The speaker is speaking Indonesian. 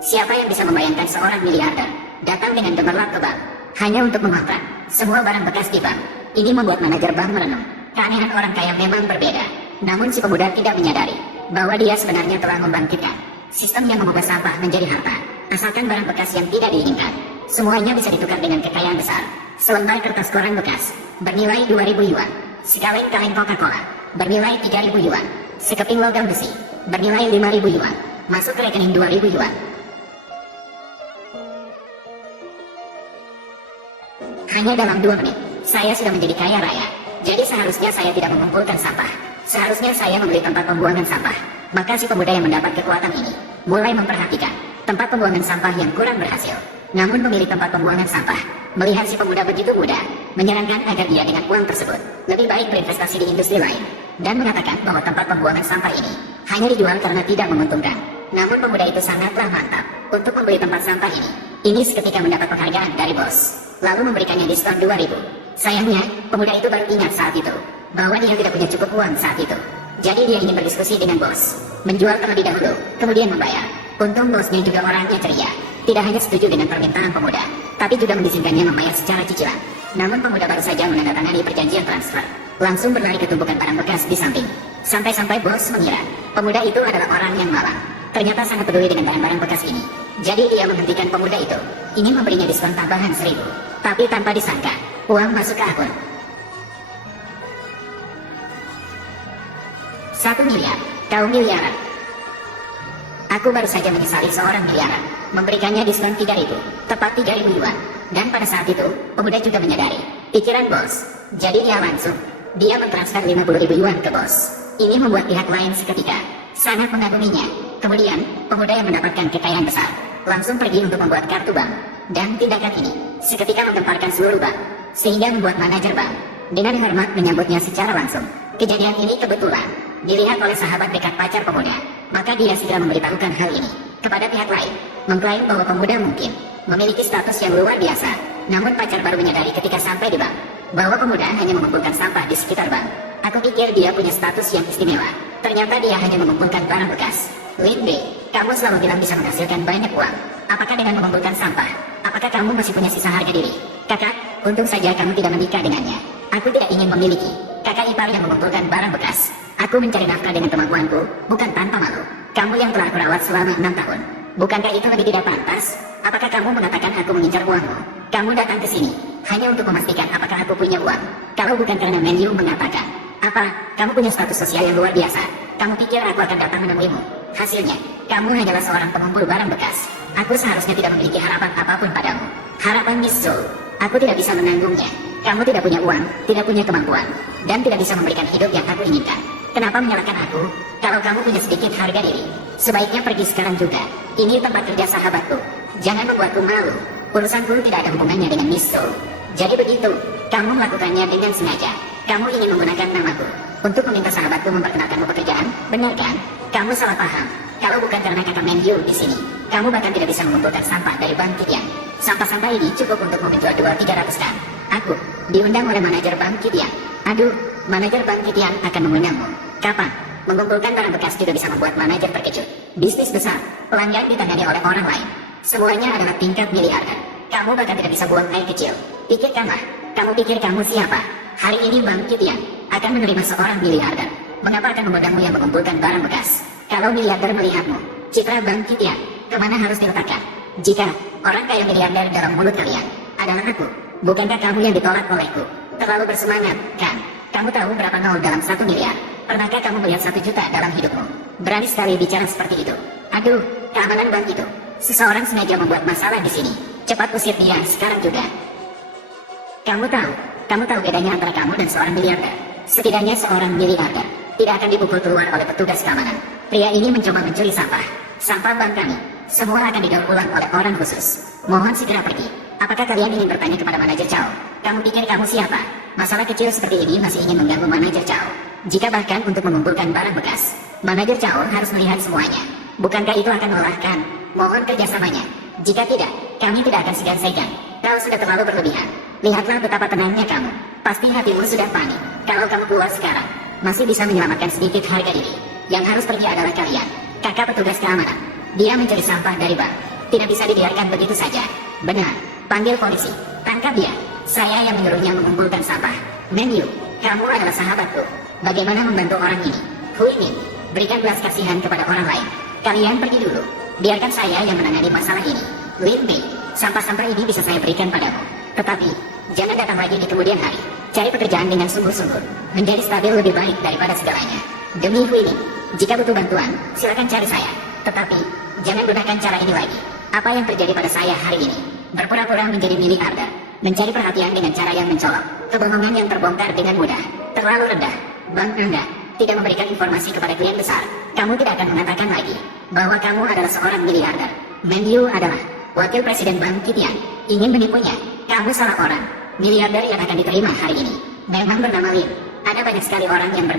Siapa yang bisa membayangkan seorang miliarder datang dengan gemerlap ke bank hanya untuk mengontrak semua barang bekas di bank? Ini membuat manajer bank merenung. Keanehan orang kaya memang berbeda. Namun si pemuda tidak menyadari bahwa dia sebenarnya telah membangkitkan sistem yang mengubah sampah menjadi harta. Asalkan barang bekas yang tidak diinginkan, semuanya bisa ditukar dengan kekayaan besar. Selembar kertas koran bekas bernilai 2.000 yuan. Sekaleng kaleng Coca-Cola bernilai 3.000 yuan. Sekeping logam besi bernilai 5.000 yuan masuk ke rekening 2.000 yuan. Hanya dalam 2 menit, saya sudah menjadi kaya raya. Jadi seharusnya saya tidak mengumpulkan sampah. Seharusnya saya membeli tempat pembuangan sampah. Maka si pemuda yang mendapat kekuatan ini mulai memperhatikan tempat pembuangan sampah yang kurang berhasil. Namun pemilik tempat pembuangan sampah melihat si pemuda begitu mudah, menyarankan agar dia dengan uang tersebut lebih baik berinvestasi di industri lain, dan mengatakan bahwa tempat pembuangan sampah ini hanya dijual karena tidak menguntungkan. Namun pemuda itu sangatlah mantap untuk membeli tempat sampah ini. Ini seketika mendapat penghargaan dari bos, lalu memberikannya diskon 2.000. Sayangnya, pemuda itu baru ingat saat itu bahwa dia tidak punya cukup uang saat itu. Jadi dia ingin berdiskusi dengan bos, menjual terlebih dahulu, kemudian membayar. Untung bosnya juga orangnya ceria, tidak hanya setuju dengan permintaan pemuda, tapi juga mengizinkannya membayar secara cicilan. Namun pemuda baru saja menandatangani perjanjian transfer, langsung berlari ke tumpukan barang bekas di samping. Sampai-sampai bos mengira pemuda itu adalah orang yang malang. Ternyata sangat peduli dengan barang-barang bekas ini. Jadi dia menghentikan pemuda itu, ingin memberinya diskon tambahan 1.000. Tapi tanpa disangka, uang masuk ke akun 1 miliar, kau miliaran. Aku baru saja menyesali seorang miliaran, memberikannya diskon 3.000, tepat 3.000 yuan. Dan pada saat itu, pemuda juga menyadari pikiran bos. Jadi dia mentransfer 50.000 yuan ke bos. Ini membuat pihak lain seketika sangat mengaguminya. Kemudian, pemuda yang mendapatkan kekayaan besar langsung pergi untuk membuat kartu bank. Dan tindakan ini seketika menggemparkan seluruh bank, sehingga membuat manajer bank dengan hormat menyambutnya secara langsung. Kejadian ini kebetulan dilihat oleh sahabat dekat pacar pemuda. Maka dia segera memberitahukan hal ini kepada pihak lain, mengklaim bahwa pemuda mungkin memiliki status yang luar biasa. Namun pacar baru menyadari ketika sampai di bank bahwa pemuda hanya mengumpulkan sampah di sekitar bank. Aku pikir dia punya status yang istimewa. Ternyata dia hanya mengumpulkan barang bekas. Lin B, kamu selalu bilang bisa menghasilkan banyak uang. Apakah dengan mengumpulkan sampah? Apakah kamu masih punya sisa harga diri? Kakak, untung saja kamu tidak menikah dengannya. Aku tidak ingin memiliki kakak ipar yang mengumpulkan barang bekas. Aku mencari nafkah dengan kemampuanku, bukan tanpa malu. Kamu yang telah aku rawat selama 6 tahun. Bukankah itu lebih tidak pantas? Apakah kamu mengatakan aku mengincar uangmu? Kamu datang ke sini hanya untuk memastikan apakah aku punya uang. Kalau bukan karena menu mengatakan, apa, kamu punya status sosial yang luar biasa. Kamu pikir aku akan datang menemuimu? Hasilnya, kamu hanyalah seorang pengumpul barang bekas. Aku seharusnya tidak memiliki harapan apapun padamu. Harapan Miss Zhou, aku tidak bisa menanggungnya. Kamu tidak punya uang, tidak punya kemampuan, dan tidak bisa memberikan hidup yang aku inginkan. Kenapa menyalahkan aku? Kalau kamu punya sedikit harga diri, sebaiknya pergi sekarang juga. Ini tempat kerja sahabatku. Jangan membuatku malu. Urusanku tidak ada hubungannya dengan Miss Zhou. Jadi begitu, kamu melakukannya dengan sengaja. Kamu ingin menggunakan namaku untuk meminta sahabatku memperkenalkanmu pekerjaan, benar kan? Kamu salah paham. Kalau bukan karena kakak Mengyu di sini, kamu bahkan tidak bisa mengumpulkan sampah dari Bank Kitian. Sampah-sampah ini cukup untuk menjual 200-300 kan. Aku diundang oleh manajer Bank Kitian. Aduh, manajer Bank Kitian akan mengundangmu. Kapan? Mengumpulkan barang bekas juga bisa membuat manajer terkejut. Bisnis besar, pelanggan ditangani oleh orang lain. Semuanya adalah tingkat miliarder. Kamu bahkan tidak bisa buang air kecil. Pikirkanlah, kamu pikir kamu siapa? Hari ini Bank Kitian akan menerima seorang miliarder. Mengapa akan mengundangmu yang mengumpulkan barang bekas? Kalau miliarder melihatmu, citra Bank Kitian kemana harus diletakkan? Jika orang kaya miliarder dalam mulut kalian adalah aku, bukankah kamu yang ditolak olehku? Terlalu bersemangat, kan? Kamu tahu berapa nol dalam 1 miliar? Pernahkah kamu melihat 1 juta dalam hidupmu? Berani sekali bicara seperti itu. Aduh, keamanan bank itu. Seseorang sengaja membuat masalah di sini. Cepat usir dia sekarang juga. Kamu tahu bedanya antara kamu dan seorang miliarder. Setidaknya seorang miliarder tidak akan dipukul keluar oleh petugas keamanan. Pria ini mencoba mencuri sampah bank kami. Semua akan didaur ulang oleh orang khusus. Mohon segera pergi. Apakah kalian ingin bertanya kepada manajer Chow? Kamu pikir kamu siapa? Masalah kecil seperti ini masih ingin mengganggu manajer Chow. Jika bahkan untuk mengumpulkan barang bekas, manajer Chow harus melihat semuanya. Bukankah itu akan melelahkan? Mohon kerjasamanya. Jika tidak, kami tidak akan segan-segan. Kau sudah terlalu berlebihan. Lihatlah betapa tenangnya kamu. Pasti hatimu sudah panik. Kalau kamu keluar sekarang, masih bisa menyelamatkan sedikit harga diri. Yang harus pergi adalah kalian, kakak petugas keamanan. Dia mencuri sampah dari bank. tidak bisa dibiarkan begitu saja. Benar, panggil polisi, tangkap dia. Saya yang menyuruhnya mengumpulkan sampah. Menu, kamu adalah sahabatku. Bagaimana membantu orang ini? Hui Min, berikan belas kasihan kepada orang lain. Kalian pergi dulu. Biarkan saya yang menangani masalah ini. Lin Mei, sampah-sampah ini bisa saya berikan padamu. Tetapi, jangan datang lagi di kemudian hari. Cari pekerjaan dengan sungguh-sungguh. Menjadi stabil lebih baik daripada segalanya. Demi Hui Min, jika butuh bantuan, silakan cari saya. Tetapi, jangan gunakan cara ini lagi. Apa yang terjadi pada saya hari ini? Berpura-pura menjadi miliarder. Mencari perhatian dengan cara yang mencolok. Kebohongan yang terbongkar dengan mudah. Terlalu rendah. Bank Anda tidak memberikan informasi kepada klien besar. Kamu tidak akan mengatakan lagi bahwa kamu adalah seorang miliarder. Menu adalah wakil presiden Bank Kitian. Ingin menipunya. Kamu salah orang. Miliarder yang akan diterima hari ini memang bernama Lin. Ada banyak sekali orang yang bernama